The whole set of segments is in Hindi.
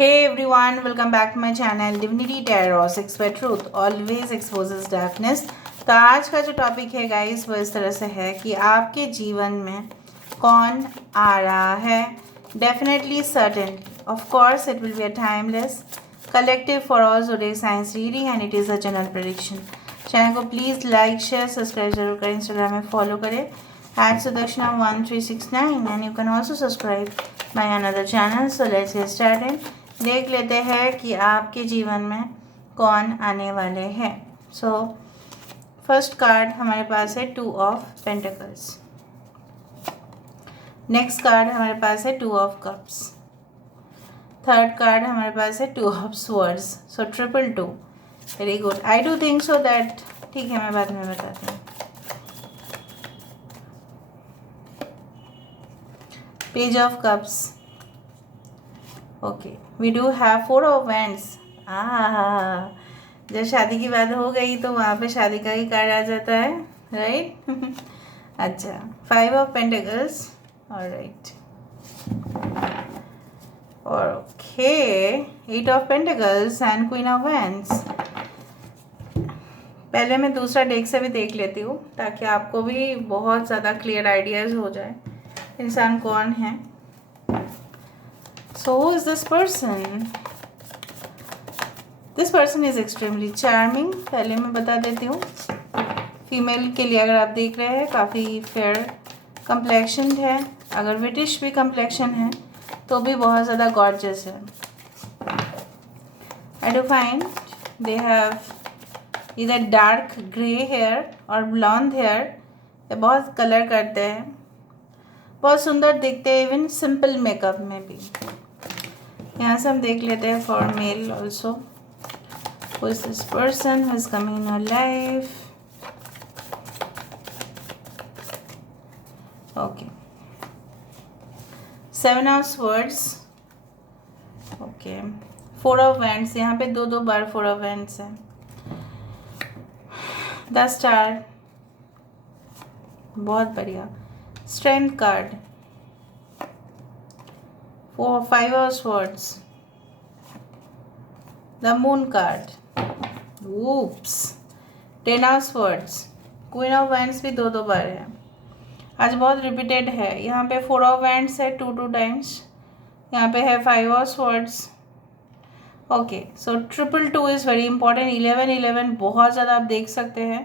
Hey everyone, welcome back to my channel Divinity Tarot 6 by Truth always exposes darkness। तो आज का जो टॉपिक है गाइस वो इस तरह से है कि आपके जीवन में कौन आ रहा है। Definitely certainly of course it will be a timeless collective for all zodiac science reading and it is a general prediction. Channel को प्लीज़ लाइक शेयर सब्सक्राइब जरूर करें, इंस्टाग्राम में फॉलो करें @Sudakshina1369 and you can also subscribe my another channel। So let's get started। देख लेते हैं कि आपके जीवन में कौन आने वाले हैं। सो फर्स्ट कार्ड हमारे पास है 2 ऑफ पेंटिकल्स। नेक्स्ट कार्ड हमारे पास है 2 ऑफ कप्स। थर्ड कार्ड हमारे पास है 2 of swords. So 222 very good. I do think so that ठीक है, मैं बाद में बताती हूँ। Page of cups. Okay, we do have 4 of wands. जब शादी की बात हो गई तो वहाँ पे शादी का ही कार्ड आ जाता है, राइट? अच्छा, 5 ऑफ पेंटिकल्स। ऑलराइट, और okay 8 of pentacles and queen of wands. पहले मैं दूसरा डेक से भी देख लेती हूँ ताकि आपको भी बहुत ज़्यादा क्लियर आइडियाज़ हो जाए इंसान कौन है। So who is this person? This person is extremely charming। पहले मैं बता देती हूँ, फीमेल के लिए अगर आप देख रहे हैं काफ़ी फेयर कंप्लेक्शन है, अगर ब्रिटिश भी कंप्लेक्शन है तो भी बहुत ज़्यादा गॉर्जियस है। आई डू फाइंड दे हैव इधर डार्क ग्रे हेयर और ब्लॉन्ड हेयर। ये बहुत कलर करते हैं, बहुत सुंदर दिखते हैं इवन सिंपल मेकअप में भी। यहाँ से हम देख लेते हैं for male also. Who is this person who is coming in your life? Okay, 7 of swords. Okay, 4 of wands. यहाँ पे दो बार 4 ऑफ वैंड्स है। द स्टार, बहुत बढ़िया। Strength card. 5 of swords, the moon card, oops, 10 of swords, queen of wands भी दो बार है। आज बहुत रिपीटेड है। यहाँ पे 4 of wands है 2 टाइम्स, यहाँ पे है 5 of swords। Okay, so 222 is very important. 11 बहुत ज़्यादा आप देख सकते हैं।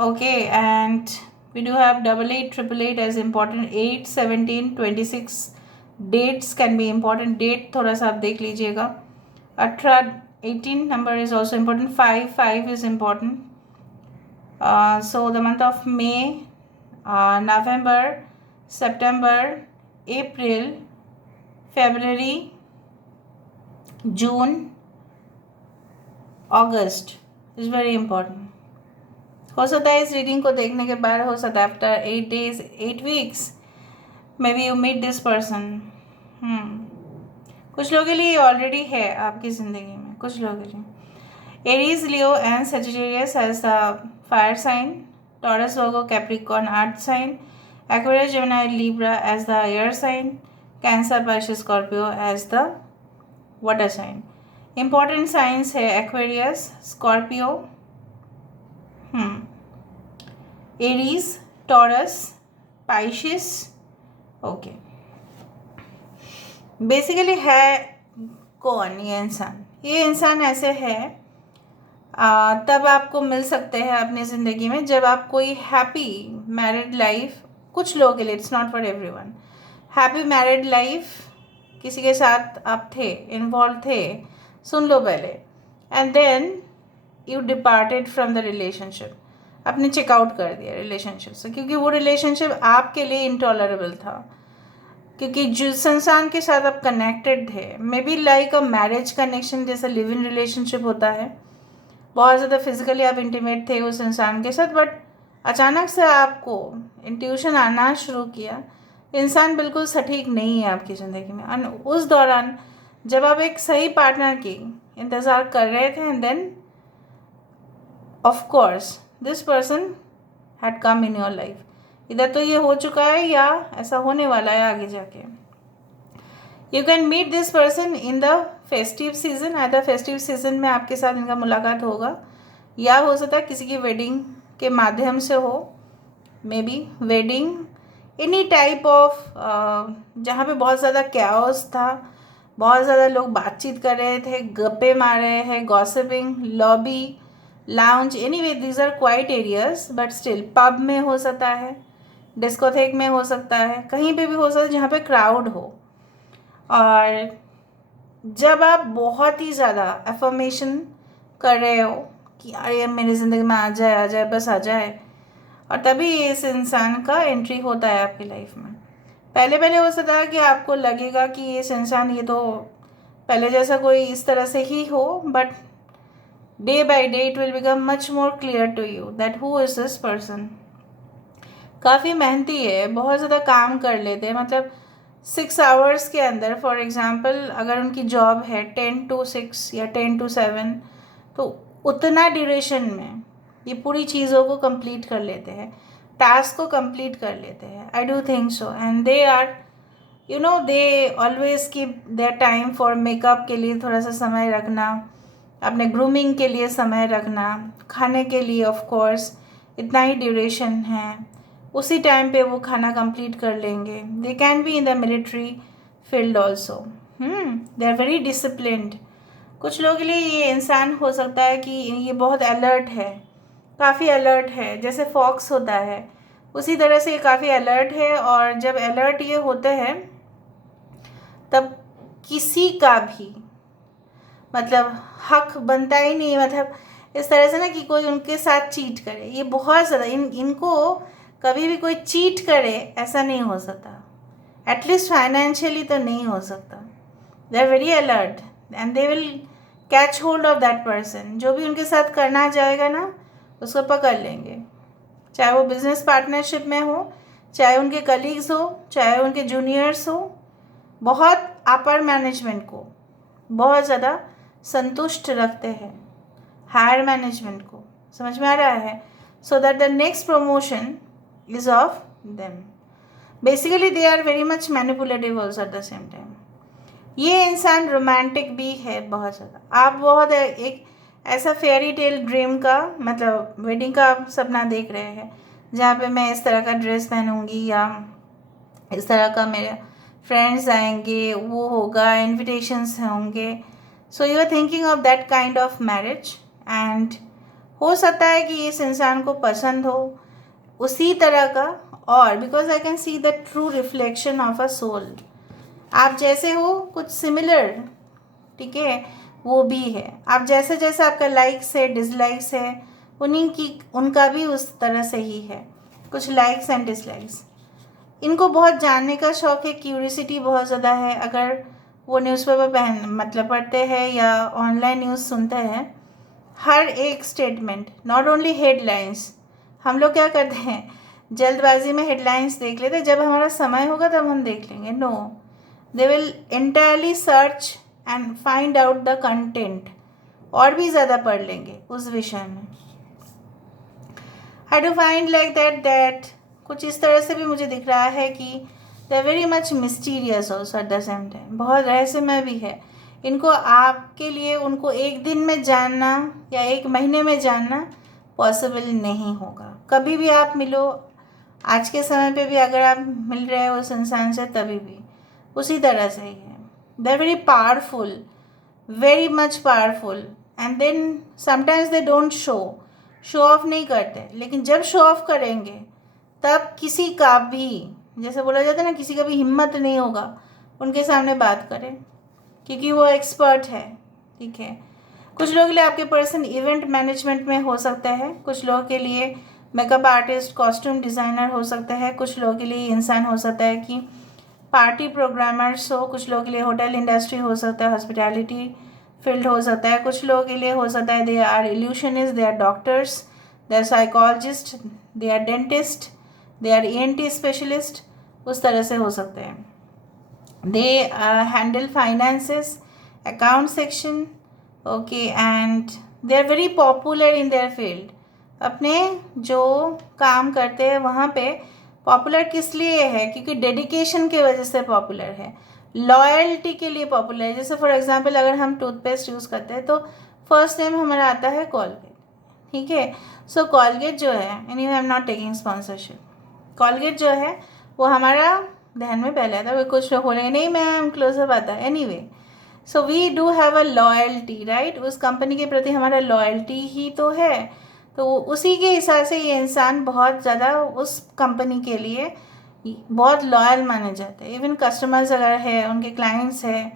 Okay, and we do have 88 888 as important. 8 17 26 dates can be important. Date थोड़ा सा आप देख लीजिएगा। 18 18 number is also important. 5 is important. So the month of May, November, September, April, February, June, August is very important. हो सकता है इस रीडिंग को देखने के बाद, हो सकता है after 8 days 8 weeks maybe you meet this person. कुछ लोगों के लिए ऑलरेडी है आपकी ज़िंदगी में, कुछ लोगों के लिए। Aries, Leo and Sagittarius as the fire sign, Taurus, Virgo, Capricorn earth sign, Aquarius, Gemini, Libra as the air sign, Cancer, Pisces, Scorpio as the water sign. Important signs है Aquarius, Scorpio, Aries, Taurus, Pisces. Okay, basically है कौन ये इंसान? ये इंसान ऐसे है तब आपको मिल सकते हैं अपनी ज़िंदगी में जब आप कोई हैप्पी मैरिड लाइफ, कुछ लोगों के लिए, it's not for everyone, happy married life किसी के साथ आप थे, इन्वॉल्व थे, सुन लो पहले, and then you departed from the relationship. आपने चेकआउट कर दिया रिलेशनशिप से क्योंकि वो रिलेशनशिप आपके लिए इंटॉलरेबल था, क्योंकि जिस इंसान के साथ आप कनेक्टेड थे, may be like a marriage connection जैसा लिव इन रिलेशनशिप होता है, बहुत ज़्यादा फिजिकली आप इंटीमेट थे उस इंसान के साथ, बट अचानक से आपको इंट्यूशन आना शुरू किया, इंसान बिल्कुल सटीक नहीं है आपकी ज़िंदगी में। और उस दौरान जब आप एक सही पार्टनर की इंतज़ार कर रहे थे, and then of course this person had come in your life. इधर तो ये हो चुका है या ऐसा होने वाला है आगे जाके। You can meet this person in the festive season, आधा फेस्टिव सीजन में आपके साथ इनका मुलाकात होगा, या हो सकता है किसी की वेडिंग के माध्यम से हो, may be wedding, any type of जहाँ पे बहुत ज़्यादा कैओस था, बहुत ज़्यादा लोग बातचीत कर रहे थे, गप्पे मार रहे हैं, gossiping, lobby, lounge, anyway these are quiet areas, but still pub में हो सकता है, डिस्कोथेक में हो सकता है, कहीं पे भी हो सकता है जहाँ पे क्राउड हो। और जब आप बहुत ही ज़्यादा अफर्मेशन कर रहे हो कि यार ये मेरी ज़िंदगी में आ जाए बस आ जाए, और तभी इस इंसान का एंट्री होता है आपकी लाइफ में। पहले पहले हो सकता है कि आपको लगेगा कि इस इंसान ये तो पहले जैसा कोई इस तरह से ही हो, but day by day it will become much more clear to you that who is this person. काफ़ी मेहनती है, बहुत ज़्यादा काम कर लेते हैं, मतलब 6 आवर्स के अंदर, फॉर एग्ज़ाम्पल अगर उनकी जॉब है 10 to 6 या 10 to 7, तो उतना ड्यूरेशन में ये पूरी चीज़ों को कंप्लीट कर लेते हैं, टास्क को कंप्लीट कर लेते हैं। I do think so, and they are they always keep their time for makeup के लिए थोड़ा सा समय रखना, अपने ग्रूमिंग के लिए समय रखना, खाने के लिए ऑफ कोर्स इतना ही ड्यूरेशन है, उसी टाइम पे वो खाना कंप्लीट कर लेंगे। They can be in the military field also, they are very disciplined. कुछ लोगों के लिए ये इंसान हो सकता है कि ये बहुत अलर्ट है, काफ़ी अलर्ट है, जैसे फॉक्स होता है उसी तरह से ये काफ़ी अलर्ट है। और जब अलर्ट ये होते हैं तब किसी का भी मतलब हक बनता ही नहीं, मतलब इस तरह से ना कि कोई उनके साथ चीट करे, ये बहुत ज़्यादा इनको कभी भी कोई चीट करे ऐसा नहीं हो सकता, एटलीस्ट फाइनेंशियली तो नहीं हो सकता। They are very alert and they will catch hold of that person, जो भी उनके साथ करना चाहेगा ना उसको पकड़ लेंगे, चाहे वो बिजनेस पार्टनरशिप में हो, चाहे उनके कलीग्स हो, चाहे उनके जूनियर्स हो। बहुत अपर मैनेजमेंट को बहुत ज़्यादा संतुष्ट रखते हैं, हायर मैनेजमेंट को, समझ में आ रहा है, so that the next promotion is of them. Basically they are very much manipulative also at the same time. ये इंसान रोमांटिक भी है बहुत ज़्यादा। आप बहुत एक ऐसा फेयरी टेल ड्रीम का मतलब वेडिंग का आप सपना देख रहे हैं जहाँ पे मैं इस तरह का ड्रेस पहनूंगी या इस तरह का मेरे फ्रेंड्स आएंगे, वो होगा, इन्विटेशंस होंगे। So you are thinking of that kind of marriage, and हो सकता है कि इस इंसान को पसंद हो उसी तरह का, और because I can see the true reflection of a soul, आप जैसे हो कुछ सिमिलर, ठीक है, वो भी है। आप जैसे जैसे आपका लाइक्स है डिसलाइक्स है उन्हीं की उनका भी उस तरह से ही है, कुछ लाइक्स एंड डिसलाइक्स। इनको बहुत जानने का शौक़ है, क्यूरियोसिटी बहुत ज़्यादा है। अगर वो न्यूज़पेपर मतलब पढ़ते हैं या ऑनलाइन न्यूज़ सुनते हैं, हर एक स्टेटमेंट, नॉट ओनली हेडलाइंस, हम लोग क्या करते हैं जल्दबाजी में हेडलाइंस देख लेते हैं, जब हमारा समय होगा तब हम देख लेंगे। No, they will entirely search and find out the content, और भी ज़्यादा पढ़ लेंगे उस विषय में। I do find like that कुछ इस तरह से भी मुझे दिख रहा है कि they are very much mysterious also at the same time, बहुत रहस्यमय भी है। इनको आपके लिए उनको एक दिन में जानना या एक महीने में जानना पॉसिबल नहीं होगा। कभी भी आप मिलो, आज के समय पे भी अगर आप मिल रहे हो उस इंसान से तभी भी उसी तरह से ही है। They are very powerful, very much powerful, and then sometimes they don't show off नहीं करते, लेकिन जब शो ऑफ करेंगे तब किसी का भी, जैसे बोला जाता है ना, किसी का भी हिम्मत नहीं होगा उनके सामने बात करें, क्योंकि वो एक्सपर्ट है, ठीक है। कुछ लोगों के लिए आपके पर्सन इवेंट मैनेजमेंट में हो सकता है, कुछ लोगों के लिए मेकअप आर्टिस्ट, कॉस्ट्यूम डिज़ाइनर हो सकता है, कुछ लोगों के लिए इंसान हो सकता है कि पार्टी प्रोग्रामर्स हो, कुछ लोगों के लिए होटल इंडस्ट्री हो सकता है, हॉस्पिटैलिटी फील्ड हो सकता है, कुछ लोगों के लिए हो सकता है they are illusionist, they are doctors, they are psychologist, they are dentist, they are ENT specialist, उस तरह से हो सकते हैं। They handle finances, account section, okay, and they are very popular in their field. अपने जो काम करते हैं वहाँ पे पॉपुलर किस लिए है, क्योंकि डेडिकेशन के वजह से पॉपुलर है। लॉयल्टी के लिए पॉपुलर है। जैसे फॉर एग्जांपल अगर हम टूथपेस्ट यूज़ करते हैं तो फर्स्ट नेम हमारा आता है कॉलगेट, ठीक है। सो कॉलगेट जो है, any I am not taking sponsorship, Colgate जो है वो हमारा ध्यान में पहले आता है। कुछ लोग हो रहे नहीं मैम क्लोजअप आता है, anyway. So we do have a loyalty, right. उस कंपनी के प्रति हमारा लॉयल्टी ही तो है, तो उसी के हिसाब से ये इंसान बहुत ज़्यादा उस कंपनी के लिए बहुत लॉयल माने जाते हैं। इवन कस्टमर्स अगर है, उनके क्लाइंट्स है,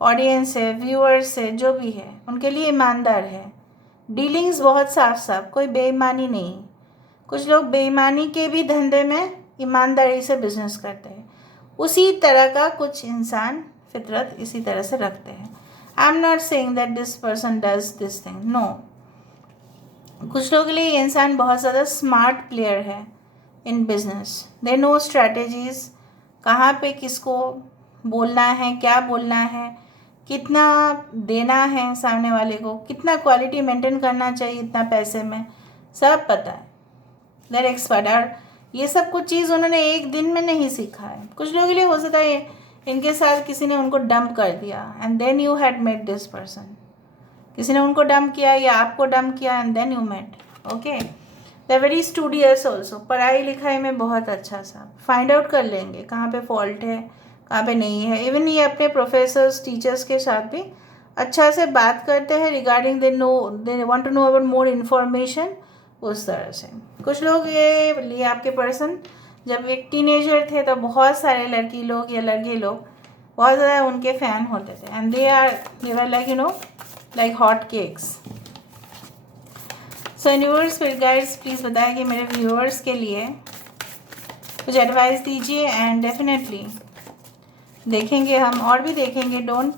ऑडियंस है, व्यूअर्स है, जो भी है, उनके लिए ईमानदार है। डीलिंग्स बहुत साफ साफ, कोई बेईमानी नहीं। कुछ लोग बेईमानी के भी धंधे में ईमानदारी से बिजनेस करते हैं, उसी तरह का कुछ इंसान फितरत इसी तरह से रखते हैं। I am not saying that this person does this thing, no. कुछ लोगों के लिए ये इंसान बहुत ज़्यादा स्मार्ट प्लेयर है in business. They know strategies, कहाँ पे किसको बोलना है, क्या बोलना है, कितना देना है सामने वाले को, कितना क्वालिटी मेंटेन करना चाहिए इतना पैसे में, सब पता है। देर एक्सपर्ट। और ये सब कुछ चीज़ उन्होंने एक दिन में नहीं सीखा है। कुछ लोगों के लिए हो सकता है इनके साथ किसी ने उनको डंप कर दिया and then you had met this person, किसी ने उनको डंप किया या आपको डंप किया and then you met, okay. They are very studious also, पढ़ाई लिखाई में बहुत अच्छा सा फाइंड आउट कर लेंगे कहाँ पे फॉल्ट है, कहाँ पे नहीं है। इवन ये अपने प्रोफेसर्स टीचर्स के साथ भी अच्छा से बात करते हैं regarding they want to know about more information, उस तरह से। कुछ लोग ये लिए आपके पर्सन जब एक टीनेजर थे तो बहुत सारे लड़की लोग या लड़के लोग बहुत ज़्यादा उनके फ़ैन होते थे and they were like you know like hot cakes. So universe फिर गाइड्स प्लीज़ बताएं कि मेरे व्यूअर्स के लिए कुछ एडवाइस दीजिए एंड डेफिनेटली देखेंगे हम और भी देखेंगे। डोंट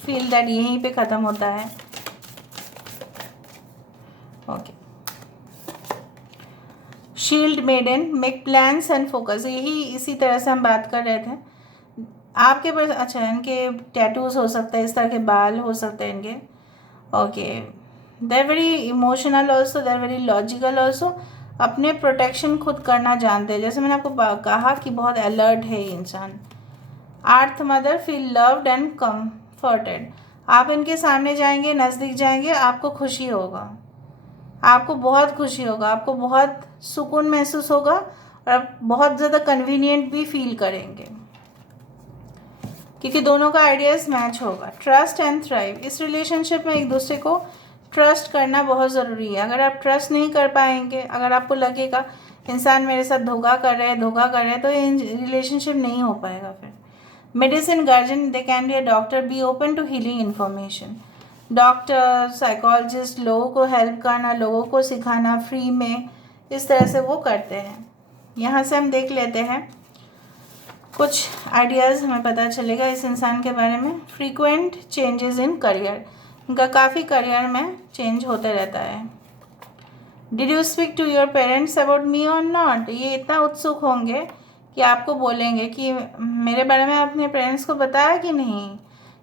फील दैट यहीं पे ख़त्म होता है, okay. Shield maiden, make plans and focus, यही इसी तरह से हम बात कर रहे थे। आपके पास अच्छा इनके टैटूज हो सकते हैं, इस तरह के बाल हो सकते हैं इनके, okay. They are very emotional also, they are very logical also. अपने प्रोटेक्शन खुद करना जानते हैं, जैसे मैंने आपको कहा कि बहुत अलर्ट है ये इंसान। आर्थ mother, feel loved and comforted. आप इनके सामने जाएंगे, नज़दीक जाएंगे, आपको खुशी होगा, आपको बहुत खुशी होगा, आपको बहुत सुकून महसूस होगा और आप बहुत ज़्यादा कन्वीनियंट भी फील करेंगे क्योंकि दोनों का आइडियाज़ मैच होगा। ट्रस्ट एंड थ्राइव, इस रिलेशनशिप में एक दूसरे को ट्रस्ट करना बहुत ज़रूरी है। अगर आप ट्रस्ट नहीं कर पाएंगे, अगर आपको लगेगा इंसान मेरे साथ धोखा कर रहे हैं, तो ये रिलेशनशिप नहीं हो पाएगा फिर। Medicine guardian, they can be a doctor, be open to healing information. Doctor, psychologist, लोगों को हेल्प करना, लोगों को सिखाना फ्री में, इस तरह से वो करते हैं। यहाँ से हम देख लेते हैं कुछ आइडियाज़, हमें पता चलेगा इस इंसान के बारे में। फ्रीक्वेंट चेंजेस इन करियर, उनका काफ़ी करियर में चेंज होते रहता है। Did you speak to your parents about me or not, ये इतना उत्सुक होंगे कि आपको बोलेंगे कि मेरे बारे में अपने पेरेंट्स को बताया कि नहीं।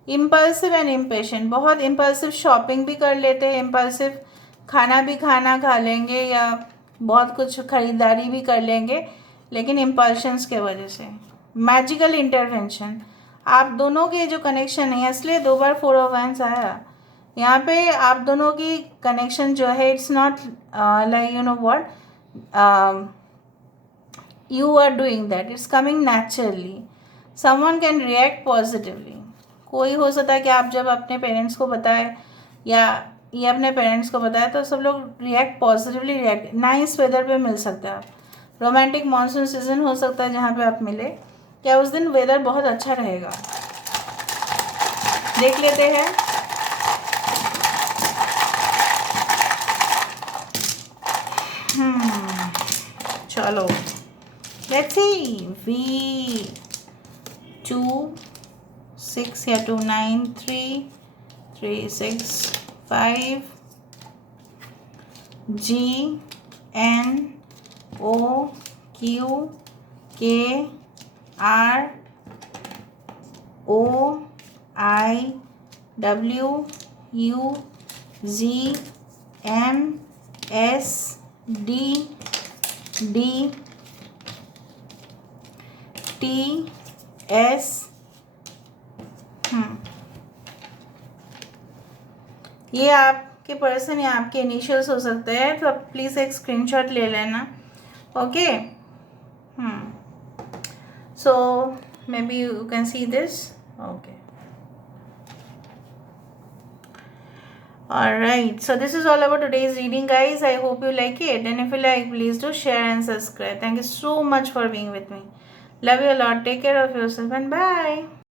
इम्पल्सिव एंड इम्पेशेंट, बहुत इम्पल्सिव शॉपिंग भी कर लेते हैं, इम्पल्सिव खाना भी खा लेंगे या बहुत कुछ ख़रीदारी भी कर लेंगे, लेकिन इम्पल्शंस के वजह से। मैजिकल इंटरवेंशन, आप दोनों के जो कनेक्शन है, इसलिए 2 बार 4 ऑफ वैंड्स आया यहाँ पे। आप दोनों की कनेक्शन जो है, it's not like you know what you are doing that, it's coming naturally. Someone can react positively, कोई हो सकता है कि आप जब अपने पेरेंट्स को बताए या ये अपने पेरेंट्स को बताए तो सब लोग react positively, react nice weather पे मिल सकते हैं आप। रोमांटिक मानसून सीजन हो सकता है जहाँ पे आप मिले, क्या उस दिन वेदर बहुत अच्छा रहेगा, देख लेते हैं। चलो लेट्स सी, V2 6 या 2 9 3 3 6 5 G N O Q K R O I W U Z M S D D T S, ये आपके पर्सन या आपके इनिशियल्स हो सकते हैं, तो आप प्लीज़ एक स्क्रीनशॉट ले लेना. Okay. So may be you can see this. Okay. Alright, so this is all about today's reading, guys. I hope you like it, and if you like, please do share and subscribe. Thank you so much for being with me. Love you a lot. Take care of yourself, and bye.